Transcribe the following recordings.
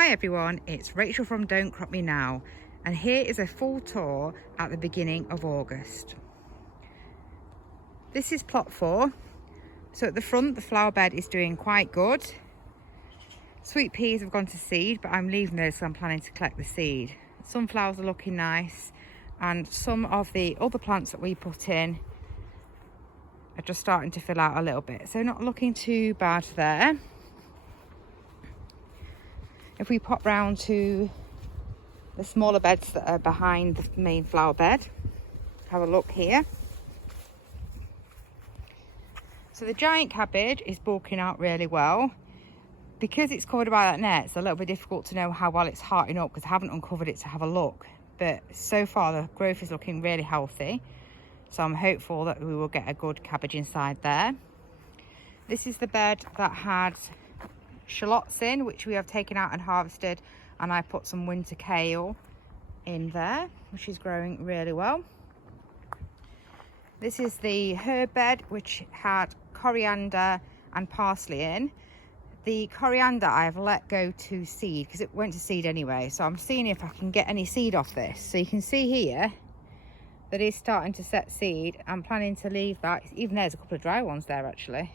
Hi everyone, it's Rachel from Don't Crop Me Now, and here is a full tour at the beginning of August. This is plot 4. So at the front the flower bed is doing quite good. Sweet peas have gone to seed, but I'm leaving those so I'm planning to collect the seed. Sunflowers are looking nice, and some of the other plants that we put in are just starting to fill out a little bit, so not looking too bad there. If we pop round to the smaller beds that are behind the main flower bed, have a look here. So the giant cabbage is bulking out really well. Because it's covered by that net, it's a little bit difficult to know how well it's hearting up because I haven't uncovered it to have a look. But so far the growth is looking really healthy. So I'm hopeful that we will get a good cabbage inside there. This is the bed that had shallots in, which we have taken out and harvested, and I put some winter kale in there, which is growing really well. This is the herb bed, which had coriander and parsley in. The coriander I've let go to seed because it went to seed anyway, so I'm seeing if I can get any seed off this. So you can see here that it's starting to set seed. I'm planning to leave that, even there's a couple of dry ones there actually.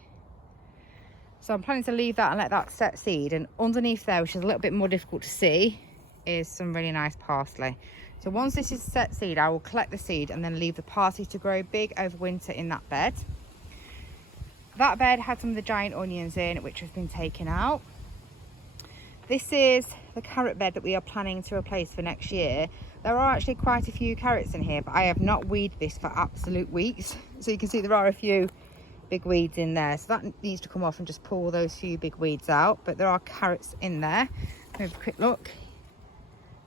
So I'm planning to leave that and let that set seed, and underneath there, which is a little bit more difficult to see, is some really nice parsley. So once this is set seed, I will collect the seed and then leave the parsley to grow big over winter in that bed. That bed had some of the giant onions in, which has been taken out. This is the carrot bed that we are planning to replace for next year. There are actually quite a few carrots in here, but I have not weeded this for absolute weeks. So you can see there are a few big weeds in there, so that needs to come off and just pull those few big weeds out. But there are carrots in there. Have a quick look.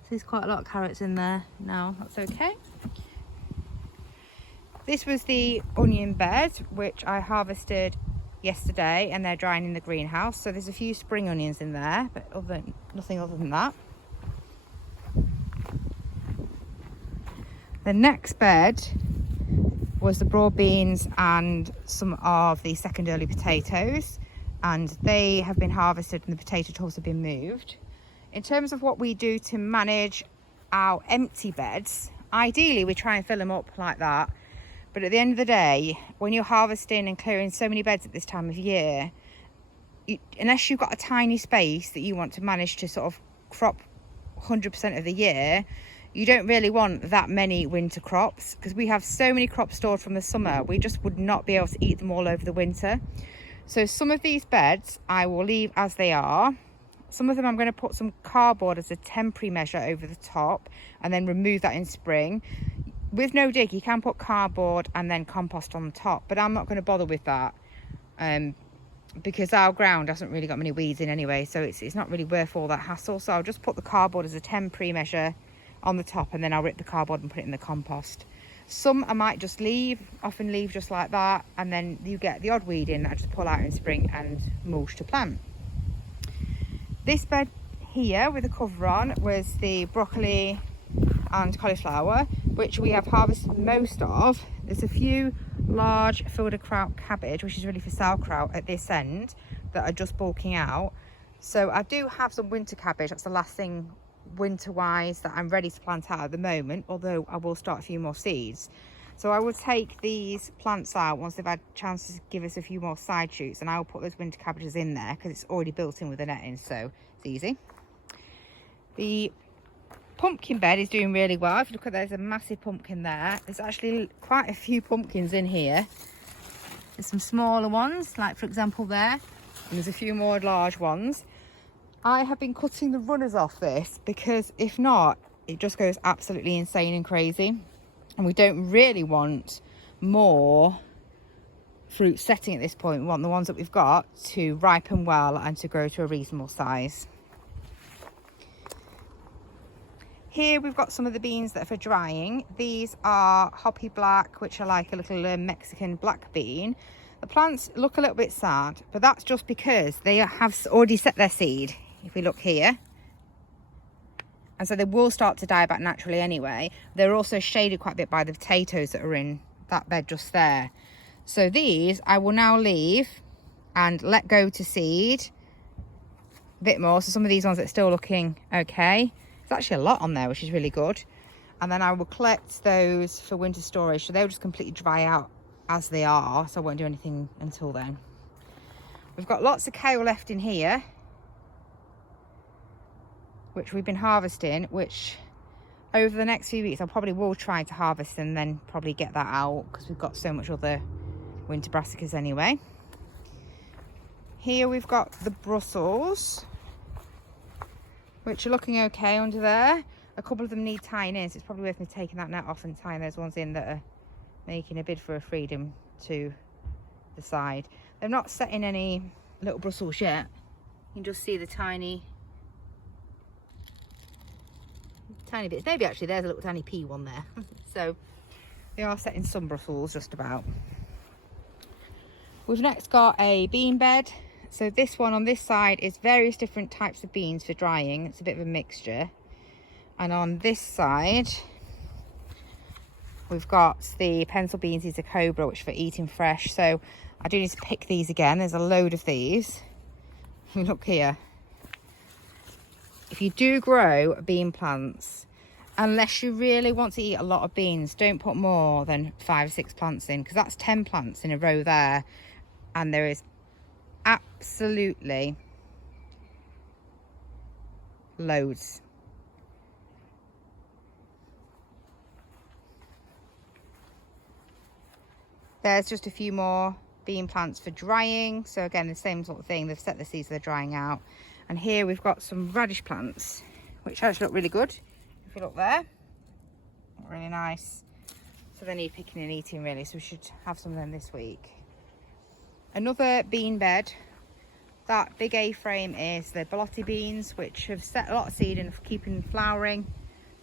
There's quite a lot of carrots in there now. That's okay. This was the onion bed, which I harvested yesterday, and they're drying in the greenhouse. So there's a few spring onions in there, but nothing other than that. The next bed was the broad beans and some of the second early potatoes, and they have been harvested and the potato tubs have been moved. In terms of what we do to manage our empty beds, ideally we try and fill them up like that, but at the end of the day, when you're harvesting and clearing so many beds at this time of year, unless you've got a tiny space that you want to manage to sort of crop 100% of the year, you don't really want that many winter crops, because we have so many crops stored from the summer, we just would not be able to eat them all over the winter. So some of these beds I will leave as they are. Some of them I'm going to put some cardboard as a temporary measure over the top and then remove that in spring. With no dig, you can put cardboard and then compost on the top, but I'm not going to bother with that because our ground hasn't really got many weeds in anyway, so it's not really worth all that hassle. So I'll just put the cardboard as a temporary measure on the top, and then I'll rip the cardboard and put it in the compost. Some I might just often leave just like that, and then you get the odd weed in that I just pull out in spring and mulch to plant. This bed here with the cover on was the broccoli and cauliflower, which we have harvested most of. There's a few large fielder kraut cabbage, which is really for sauerkraut, at this end that are just bulking out. So I do have some winter cabbage. That's the last thing winter wise that I'm ready to plant out at the moment, although I will start a few more seeds. So I will take these plants out once they've had a chance to give us a few more side shoots, and I will put those winter cabbages in there because it's already built in with the netting, so it's easy. The pumpkin bed is doing really well. If you look at, there's a massive pumpkin there. There's actually quite a few pumpkins in here. There's some smaller ones, like for example there, and there's a few more large ones. I have been cutting the runners off this because if not, it just goes absolutely insane and crazy, and we don't really want more fruit setting at this point. We want the ones that we've got to ripen well and to grow to a reasonable size. Here we've got some of the beans that are for drying. These are Hoppy Black, which are like a little Mexican black bean. The plants look a little bit sad, but that's just because they have already set their seed. If we look here, and so they will start to die back naturally anyway. They're also shaded quite a bit by the potatoes that are in that bed just there. So these I will now leave and let go to seed a bit more. So some of these ones are still looking okay. There's actually a lot on there, which is really good. And then I will collect those for winter storage. So they'll just completely dry out as they are. So I won't do anything until then. We've got lots of kale left in here, which we've been harvesting, which over the next few weeks I probably will try to harvest and then probably get that out because we've got so much other winter brassicas anyway. Here we've got the Brussels, which are looking okay under there. A couple of them need tying in, so it's probably worth me taking that net off and tying those ones in that are making a bid for a freedom to the side. They're not setting any little Brussels yet. You can just see the tiny bits. Maybe actually there's a little tiny pea one there. So they are setting some Brussels just about. We've next got a bean bed. So this one on this side is various different types of beans for drying. It's a bit of a mixture. And on this side we've got the pencil beans. These are Cobra, which are for eating fresh. So I do need to pick these again. There's a load of these. Look here. If you do grow bean plants, unless you really want to eat a lot of beans, don't put more than 5 or 6 plants in, because that's 10 plants in a row there. And there is absolutely loads. There's just a few more bean plants for drying. So again, the same sort of thing. They've set the seeds, they're drying out. And here we've got some radish plants, which actually look really good. If you look there, look really nice. So they need picking and eating really. So we should have some of them this week. Another bean bed. That big A-frame is the Blotty Beans, which have set a lot of seed and keeping flowering.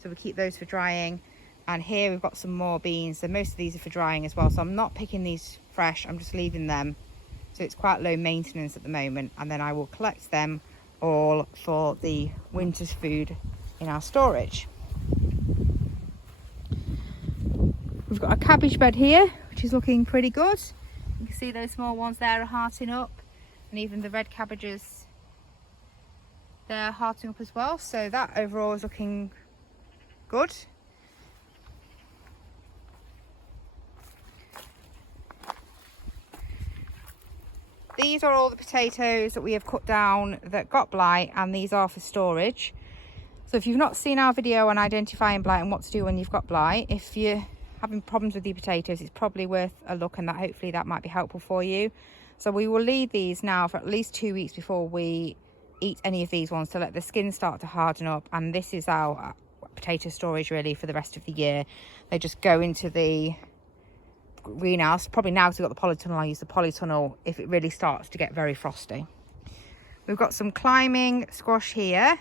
So we keep those for drying. And here we've got some more beans. So most of these are for drying as well. So I'm not picking these fresh, I'm just leaving them. So it's quite low maintenance at the moment. And then I will collect them all for the winter's food in our storage. We've got a cabbage bed here, which is looking pretty good. You can see those small ones there are hearting up. And even the red cabbages, they're hearting up as well. So that overall is looking good. These are all the potatoes that we have cut down that got blight, and these are for storage. So if you've not seen our video on identifying blight and what to do when you've got blight, if you're having problems with your potatoes, it's probably worth a look, and that hopefully that might be helpful for you. So we will leave these now for at least 2 weeks before we eat any of these ones to let the skin start to harden up. And this is our potato storage really for the rest of the year. They just go into the greenhouse. Probably now because we've got the Polytunnel, I use the Polytunnel if it really starts to get very frosty. We've got some climbing squash here.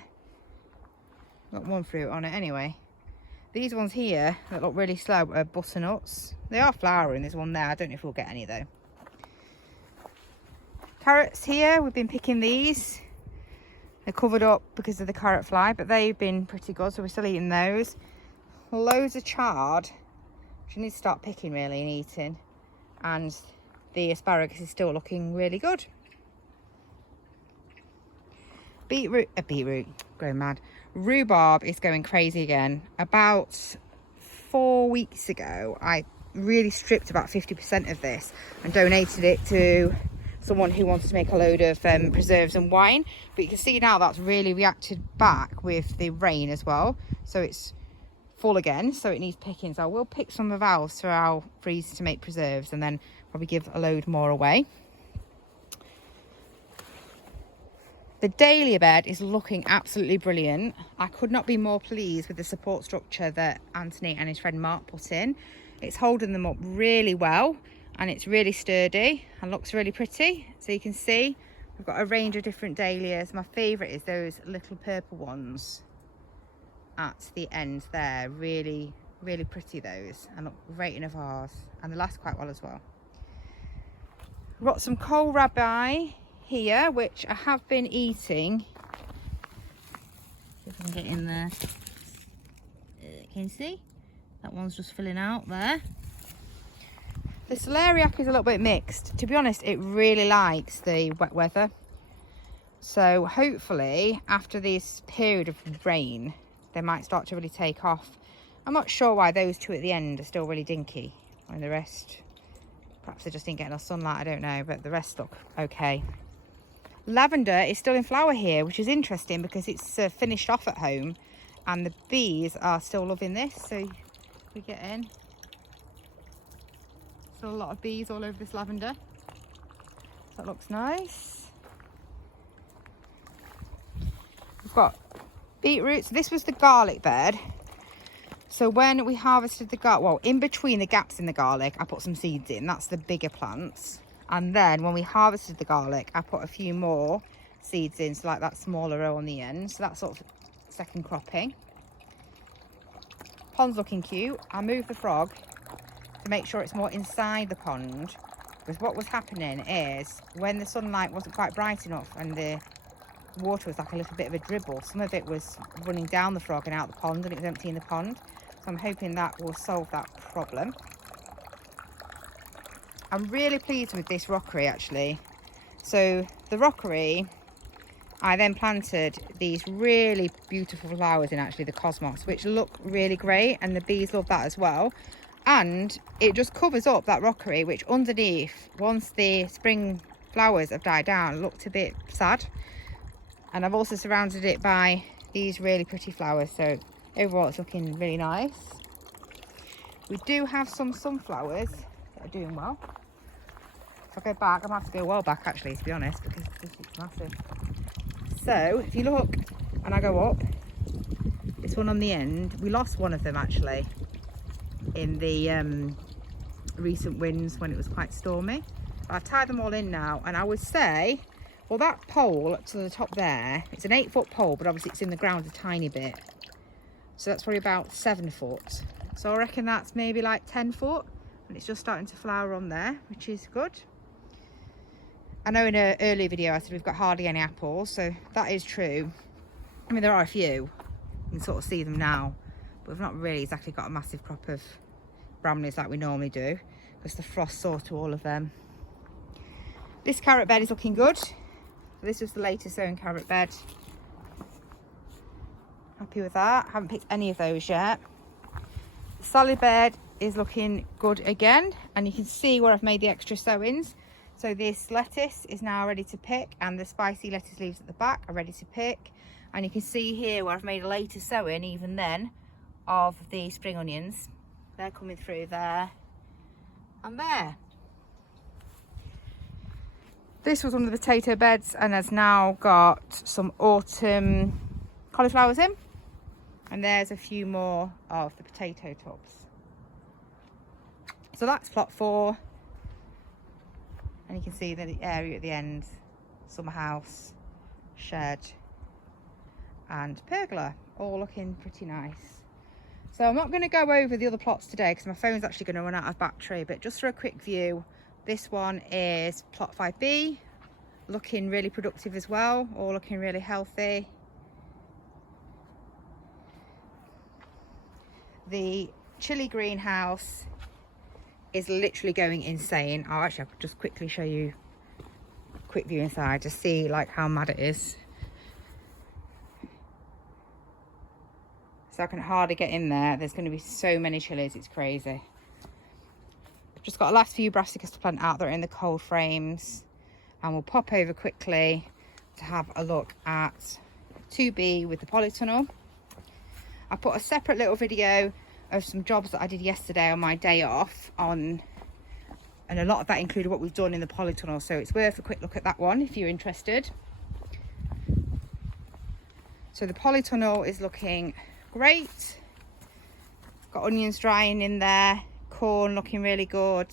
Got one fruit on it anyway. These ones here that look really slow are butternuts. They are flowering. There's one there. I don't know if we'll get any though. Carrots here, we've been picking these. They're covered up because of the carrot fly, but they've been pretty good, so we're still eating those. Loads of chard, which I need to start picking really and eating. And the asparagus is still looking really good. Beetroot, going mad. Rhubarb is going crazy again. About 4 weeks ago, I really stripped about 50% of this and donated it to someone who wanted to make a load of preserves and wine. But you can see now that's really reacted back with the rain as well. So it's full again, so it needs picking. So I will pick some of ours for our freezer to make preserves and then probably give a load more away. The Dahlia bed is looking absolutely brilliant. I could not be more pleased with the support structure that Anthony and his friend Mark put in. It's holding them up really well and it's really sturdy and looks really pretty. So you can see we've got a range of different dahlias. My favourite is those little purple ones at the end there. Really pretty those, and look great in a vase, and they last quite well as well. We've got some kohlrabi here, which I have been eating. See if I can get in there. Can you see? That one's just filling out there. The celeriac is a little bit mixed. To be honest, it really likes the wet weather. So hopefully after this period of rain, they might start to really take off. I'm not sure why those two at the end are still really dinky, and the rest, perhaps they just didn't get enough sunlight, I don't know, but the rest look okay. Lavender is still in flower here, which is interesting because it's finished off at home, and the bees are still loving this. So we get in, still a lot of bees all over this lavender. That looks nice. We've got beetroot. So this was the garlic bed. So when we harvested the garlic, well, in between the gaps in the garlic, I put some seeds in. That's the bigger plants. And then when we harvested the garlic, I put a few more seeds in, so like that smaller row on the end. So that's sort of second cropping. Pond's looking cute. I moved the frog to make sure it's more inside the pond, because what was happening is when the sunlight wasn't quite bright enough and the water was like a little bit of a dribble, some of it was running down the frog and out the pond, and it was emptying the pond. So I'm hoping that will solve that problem. I'm really pleased with this rockery actually. So the rockery, I then planted these really beautiful flowers in, actually the cosmos, which look really great, and the bees love that as well. And it just covers up that rockery, which underneath, once the spring flowers have died down, looked a bit sad. And I've also surrounded it by these really pretty flowers, so overall it's looking really nice. We do have some sunflowers that are doing well. If I go back, I might have to go well back actually, to be honest, because this looks massive. So if you look and I go up, this one on the end, we lost one of them actually in the recent winds when it was quite stormy. But I've tied them all in now, and I would say, well, that pole to the top there, it's an 8-foot pole, but obviously it's in the ground a tiny bit. So that's probably about 7 foot. So I reckon that's maybe like 10 foot, and it's just starting to flower on there, which is good. I know in an earlier video I said we've got hardly any apples, so that is true. I mean, there are a few, you can sort of see them now, but we've not really exactly got a massive crop of bramleys like we normally do, because the frost saw to all of them. This carrot bed is looking good. This was the latest sown carrot bed. Happy with that. Haven't picked any of those yet. The salad bed is looking good again, and you can see where I've made the extra sowings. So this lettuce is now ready to pick, and the spicy lettuce leaves at the back are ready to pick. And you can see here where I've made a later sowing, even then, of the spring onions. They're coming through there and there. This was one of the potato beds and has now got some autumn cauliflowers in. And there's a few more of the potato tubs. So that's plot 4. And you can see the area at the end, summer house, shed and pergola, all looking pretty nice. So I'm not going to go over the other plots today because my phone's actually going to run out of battery, but just for a quick view, this one is plot 5B, looking really productive as well, all looking really healthy. The chili greenhouse is literally going insane. Oh, actually, I'll just quickly show you a quick view inside to see like how mad it is. So I can hardly get in there. There's going to be so many chilies, it's crazy. I've just got a last few brassicas to plant out that are in the cold frames, and we'll pop over quickly to have a look at 2B with the polytunnel. I put a separate little video of some jobs that I did yesterday on my day off and a lot of that included what we've done in the polytunnel, so it's worth a quick look at that one if you're interested. So the polytunnel is looking great. Got onions drying in there, corn looking really good,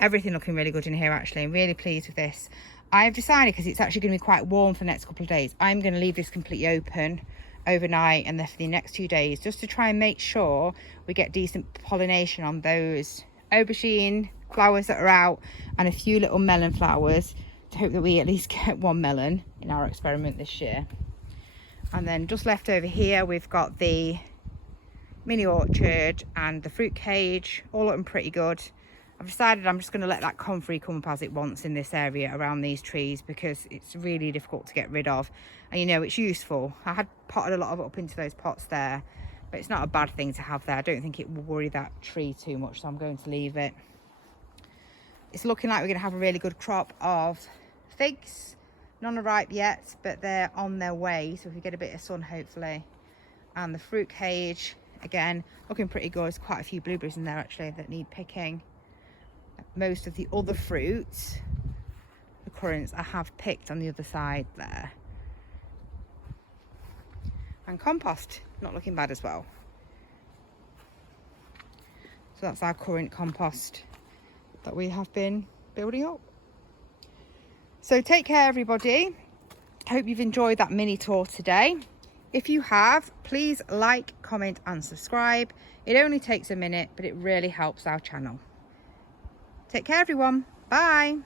everything looking really good in here actually. I'm really pleased with this. I've decided, because it's actually going to be quite warm for the next couple of days, I'm going to leave this completely open overnight and then for the next 2 days, just to try and make sure we get decent pollination on those aubergine flowers that are out and a few little melon flowers, to hope that we at least get 1 melon in our experiment this year. And then just left over here we've got the mini orchard and the fruit cage, all looking pretty good. I've decided I'm just going to let that comfrey come up as it wants in this area around these trees, because it's really difficult to get rid of. And you know, it's useful. I had potted a lot of it up into those pots there, but it's not a bad thing to have there. I don't think it will worry that tree too much, so I'm going to leave it. It's looking like we're going to have a really good crop of figs. None are ripe yet, but they're on their way, so if we get a bit of sun hopefully. And the fruit cage, again, looking pretty good. There's quite a few blueberries in there actually that need picking. Most of the other fruits, the currants, I have picked on the other side there. And compost, not looking bad as well. So that's our currant compost that we have been building up. So take care everybody. I hope you've enjoyed that mini tour today. If you have, please like, comment and subscribe. It only takes a minute, but it really helps our channel. Take care everyone. Bye.